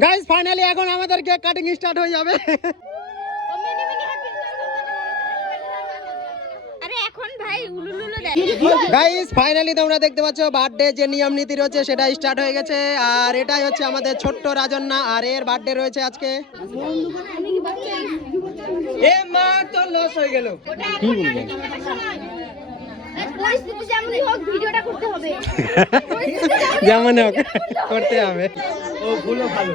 Guys finally এখন আমাদের cake cutting start হয়ে যাবে। আরে এখন ভাই উলুলুলু দেখ। গাইস ফাইনালি তোমরা দেখতে পাচ্ছ বার্থডে যে নিয়ম নীতি রয়েছে সেটা স্টার্ট হয়ে গেছে। আর এটাই হচ্ছে আমাদের ছোট্ট রাজন্না, আর এর বার্থডে রয়েছে আজকে। এ মা তো লস হয়ে গেল। কি বলবেন? পরিস্থিতি যেমনই হোক ভিডিওটা করতে হবে। যেমন হোক করতে হবে। ও ভুলো ভালো।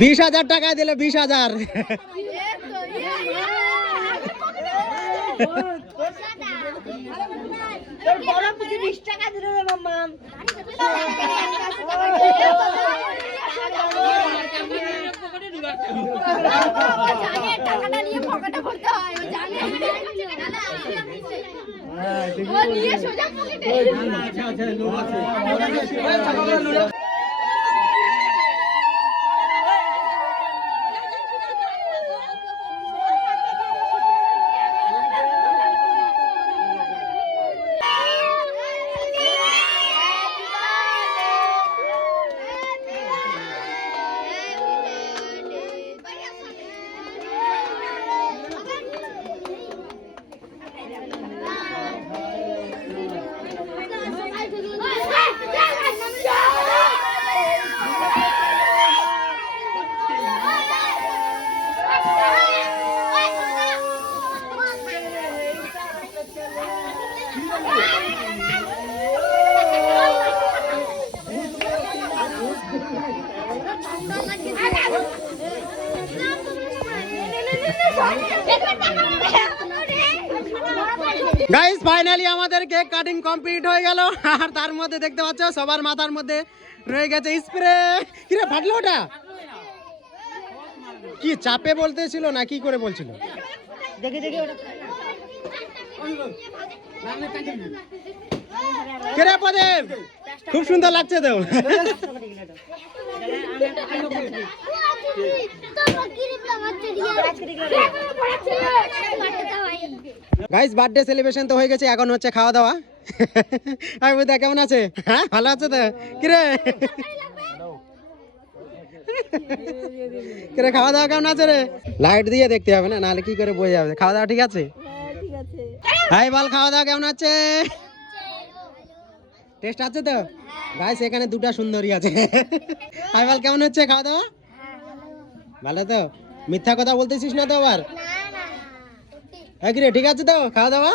20,000 টাকা দিলে 20,000। বড় পুঁজি 20 টাকা দিল রে মাম্মা। টাকাটা নিয়ে পকেটে ভরতে হয়, ও জানে। ও নিয়ে সোজা পকেটে। আচ্ছা আচ্ছা লোক আছে। গাইস ফাইনালি আমাদের কেক কাটিং কমপ্লিট হয়ে গেল। আর তার মধ্যে দেখতে পাচ্ছ সবার মাথার মধ্যে রয়ে গেছে স্প্রে। কি রে ফাটলো ওটা? কি চাপে বলতেছিল না কি করে বলছিল? দেখি দেখি ওটা কে রে প্রদীপ? খুব সুন্দর লাগছে তো। গাইস বার্থডে সেলিব্রেশন তো হয়ে গেছে, এখন হচ্ছে খাওয়া দাওয়া। আমি বুঝা কেমন আছে? হ্যাঁ ভালো আছে তো? কিরে কিরে খাওয়া দাওয়া কেমন আছে রে? লাইট দিয়ে দেখতে হবে না, নাহলে কি করে বোঝা যাবে। খাওয়া দাওয়া ঠিক আছে? হাই বল, খাওয়া দাওয়া কেমন আছে? টেস্ট আছে তো? গাইস এখানে দুটা সুন্দরী আছে। হাই বল, কেমন হচ্ছে খাওয়া দাওয়া? ভালো তো? মিথ্যা কথা বলতেছিস না তো আবার? হ্যাঁ কিরে ঠিক আছে তো খাওয়া দাওয়া?